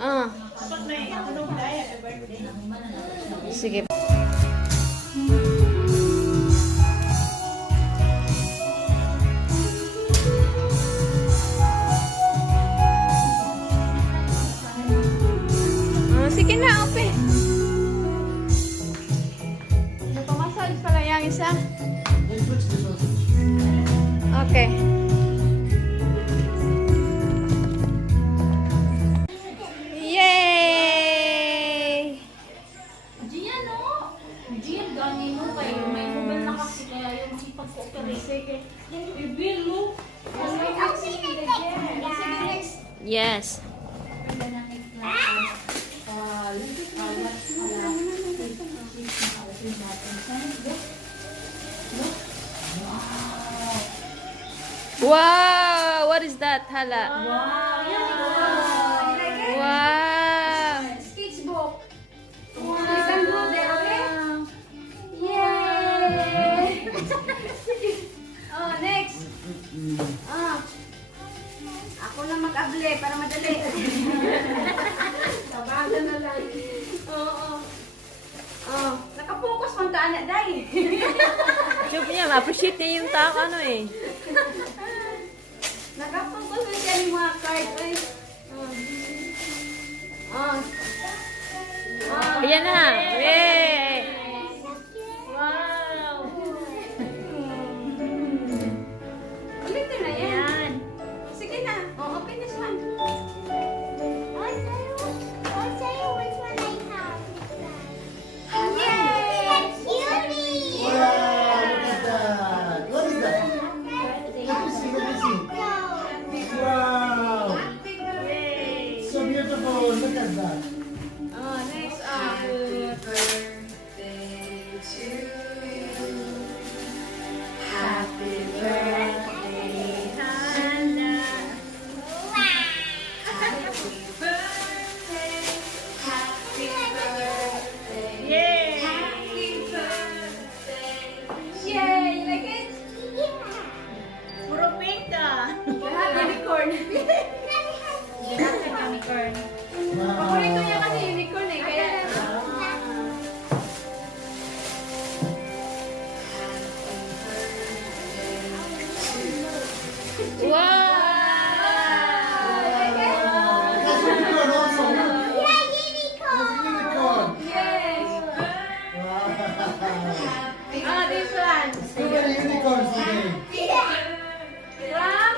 Ah. Sige. Sige na, ope. Nagpamassage pala yung isa. Okay. Yay! Gian, no? Gian, gani mo kayo. May mobile na kasi kaya yung pag-cooperate. Ibil, no? Yes. Wow! What is that, Hala? Wow! Sketchbook. You can go there, okay? Yay! Oh, next. Ako na mag-able para madali. Sabagan na lang. Oo. Oh, nakapokus man ta anak dai. Joke niya, ma-appreciate niya yung tao, ano eh. Nakapokus na siya yung mga card. Ay. Ayan na. Yay! Wow! Ulitin na yan. Sige na. Oh, open this one. I'll tell you which one I have. Yay! Cutie! Wow, look at that. What is that? Let me see, let me see. Wow, Yay! so beautiful. Look at that. Oh, next. Happy birthday, Hannah. Yay! Happy birthday. Yay! You like it? Puro pink ka. Lahat unicorn. Lahat unicorn. Paborito niya kasi unicorn eh. Kaya... Wow! That's unicorn also. That's unicorn. Yes! Wow. Oh, this one. So many unicorns today. From?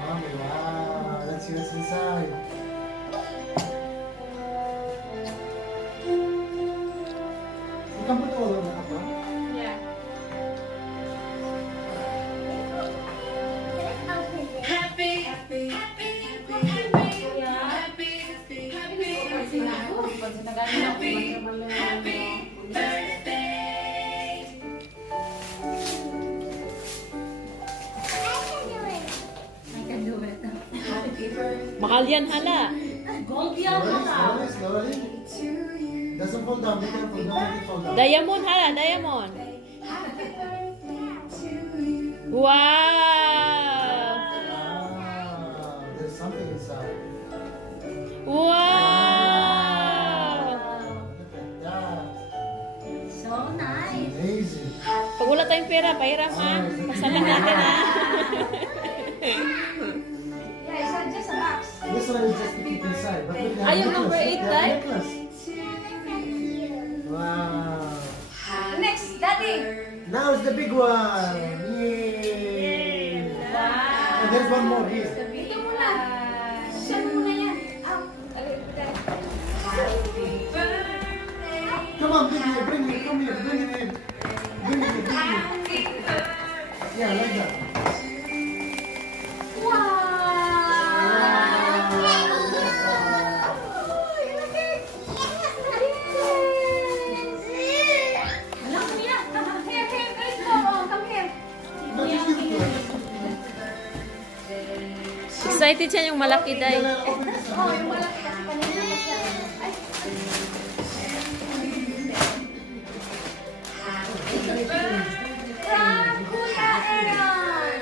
Mommy, wow. Let's see what's inside. You can put all of that up, huh? Yeah. Mahal yan, Hala. Slowly, slowly, slowly. Doesn't fall down. Be careful. Don't let it fall down. Diamond, Hala, diamond. Wow! Wow, there's something inside. Wow! Look at that. So nice. Amazing. Pag wala tayong pera, pahiram ha. Pasalan natin ha. Yeah, it's not just a box. This one is just to keep inside. But look, they Are have you number necklace. 8, They have Dad? necklace. Wow. Next, Daddy. Now it's the big one. Yay. Wow. And there's one more here. Ito muna. Siyan mo muna yan. Come on, bring it, bring it, come here, bring it in. Bring it in, bring it in. Yeah, like that. Excited siya yung malaki, Day. Oh, yung malaki kasi kanina na siya. Ay. From Kuya Aaron.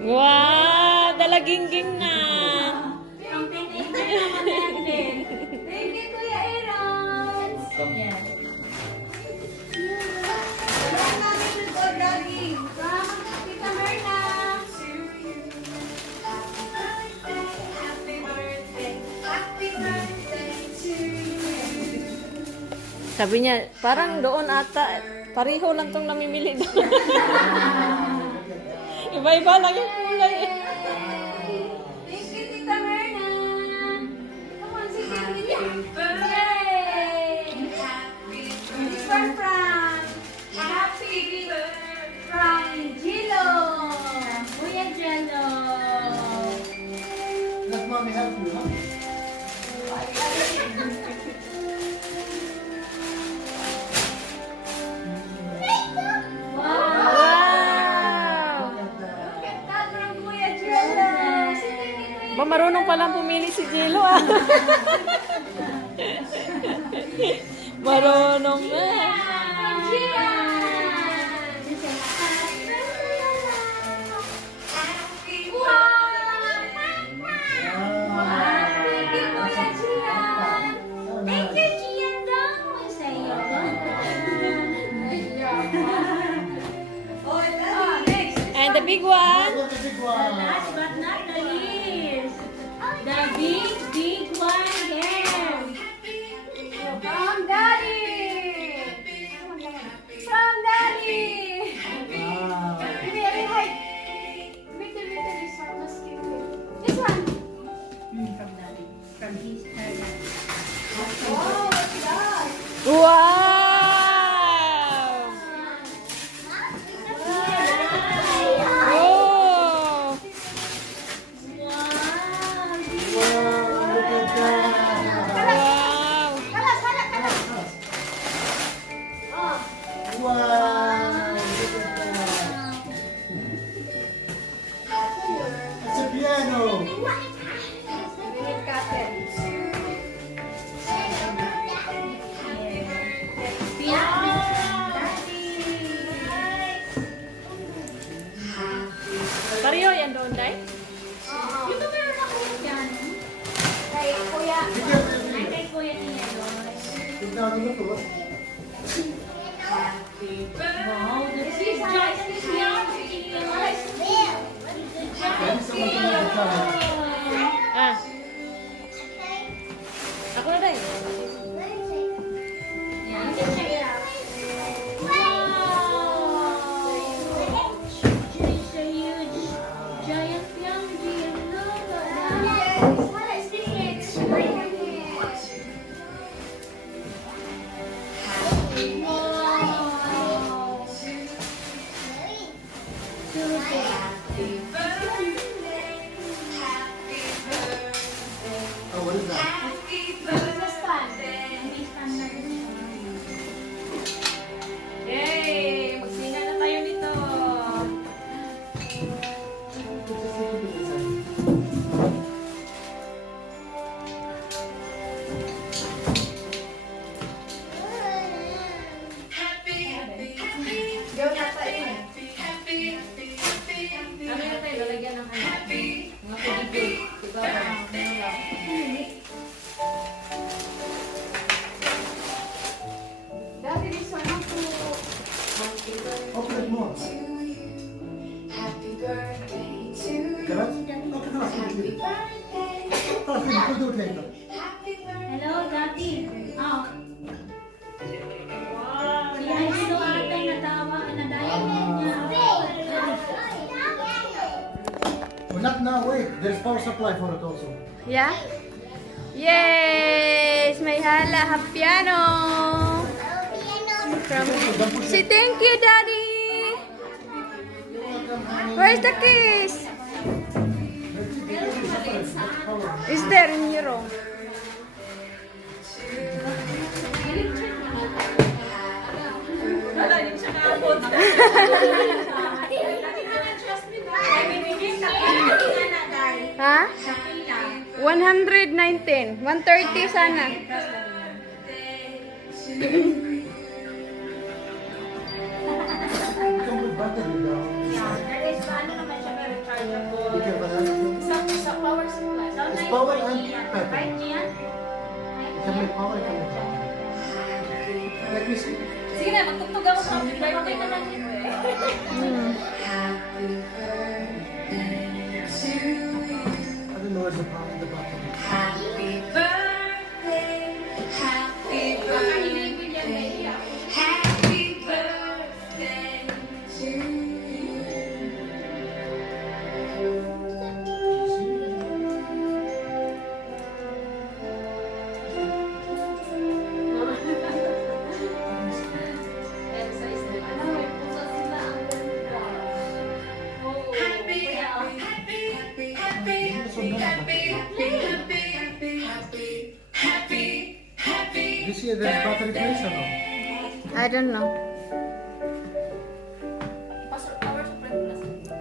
Wow, dalagingging na. Ang thank you, Kuya Aaron. Yes. Tita Merna. Sabi niya, parang doon ata, pareho lang tong namimili doon. Iba-iba lang yung kulay. Thank you, Tita Merna. Come on, sige, Tita. Yay! This one from Jilo. Kuya Jilo. Let mommy help you, huh? Wow! Wow! Look at that from Kuya Jilo. Sige, Kuya. Ba, marunong palang pumili si Jello ah. Marunong na. From Gian. Thank you, Gian. Daw sa'yo. Oh, next. And the big one. Look at the big one. Last but not the least, the big one again. From Daddy. From Daddy. Wow. Very high. This one was cute. This one. From Daddy. From his parents. Oh, what's that? Wow! Oh! Wow, look at that. Wow! Kalas. Oh. Wow, look at that. It's a piano. Pareho yan doon, Day? Yung ba meron ako yung piano? Kay Kuya. Ay, kay Kuya niya doon. Look down in the floor. Wow, this is just this young. Maybe someone can make a color. Ah. Ako na, Day. Yeah, you can check it out. Wow! It's a huge, giant piano. Wow! Oh, what is that? Yay! Magsinga na tayo nito. Ano yun tayo? Lalagyan ng ano? Mga pagigil. Diba? Dati this one ako. Open it more. Kalas? Okay, kalas. Kalas, we'll do it later. Hello, Daddy. Oh. Si Aiso ata natawa, nadayan niya. Well, not now, wait. There's power supply for it also. Yeah? Yes! May hala piano! From say thank you, Daddy! Where's the keys? Is there in your room? Ha? 119. 130 sana. Sige na, magtugtog ako sa birthday na lang yun. Hmm. I don't know where's the bottom. Happy birthday, happy birthday, happy birthday to you. Happy, happy, happy, happy, happy, happy, happy, happy, happy. You see there's battery place or no? I don't know.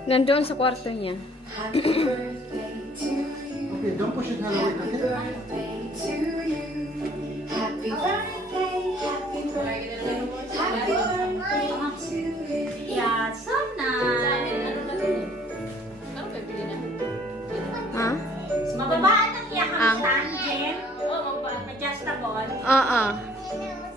Nandoon sa kwarto niya. Happy birthday to you. Okay, don't push it away, Happy okay? birthday to you. Happy birthday, happy birthday, happy birthday to you. Yeah, so nice. Ha? Mababaan ng iyakang Ang? stand, Jen. Oo, adjustable. Oo. You know,